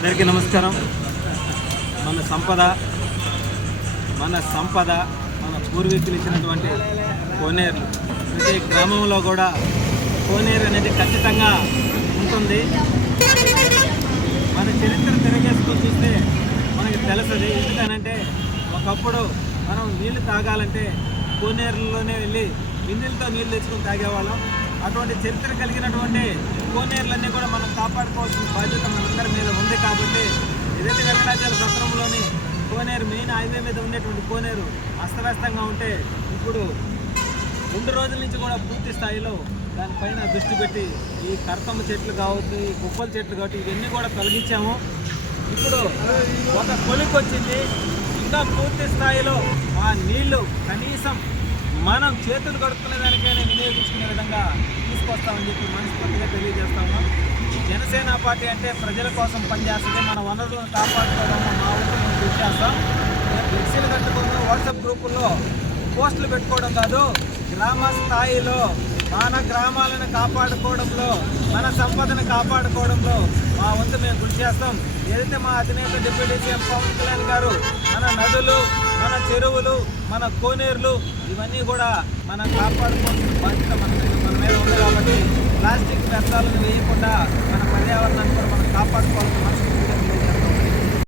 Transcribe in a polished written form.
అందరికీ నమస్కారం. మన సంపద మన పూర్వీకులు ఇచ్చినటువంటి కోనేరు, ప్రతి గ్రామంలో కూడా కోనేరు అనేది ఖచ్చితంగా ఉంటుంది. మన చరిత్ర తిరగేసుకొని చూస్తే మనకి తెలుస్తుంది. ఎందుకనంటే ఒకప్పుడు మనం నీళ్లు తాగాలంటే కోనేరులోనే వెళ్ళి బిందెలతో నీళ్ళు తెచ్చుకొని తాగేవాళ్ళం. అటువంటి చరిత్ర కలిగినటువంటి కోనేరులన్నీ కూడా మనం కాపాడుకోవాల్సిన బాధ్యత మనందరి మీద ఉంది. కాబట్టి ఏదైతే వెంకటాచల సత్రంలోని కోనేరు మెయిన్ హైవే మీద ఉండేటువంటి కోనేరు అస్తవ్యస్తంగా ఉంటే ఇప్పుడు 2 రోజుల నుంచి కూడా పూర్తి స్థాయిలో దానిపైన దృష్టి పెట్టి ఈ కర్తమ్మ చెట్లు కావచ్చు, ఈ కుప్పల చెట్లు కావచ్చు, ఇవన్నీ కూడా తొలగించాము. ఇప్పుడు ఒక కొలికి వచ్చింది. ఇంకా పూర్తి స్థాయిలో ఆ నీళ్లు కనీసం మనం చేతులు కడుక్కునే దానికైనా వినియోగించుకునే విధంగా తీసుకొస్తామని చెప్పి మనస్ఫూర్తిగా తెలియజేస్తాము. జనసేన పార్టీ అంటే ప్రజల కోసం పనిచేస్తుంది. మన వనరులను కాపాడుకోవడం మా ఊరు మేము కృషి చేస్తాం. ఫ్లెక్సీలు కట్టుకోవడం, వాట్సాప్ గ్రూపుల్లో పోస్టులు పెట్టుకోవడం కాదు, గ్రామ స్థాయిలో మన గ్రామాలను కాపాడుకోవడంలో, మన సంపదను కాపాడుకోవడంలో మా వంతు మేము కృషి చేస్తాం. ఏదైతే మా అధినేత డిప్యూటీ సీఎం పవన్ కళ్యాణ్ గారు మన నదులు, మన చెరువులు, మన కోనేరులు ఇవన్నీ కూడా మనం కాపాడుకోవాల్సిన బాధ్యత మన మీద ఉంది. కాబట్టి ప్లాస్టిక్ వ్యర్థాలను వేయకుండా మన పర్యావరణాన్ని కూడా మనం కాపాడుకోవాల్సిన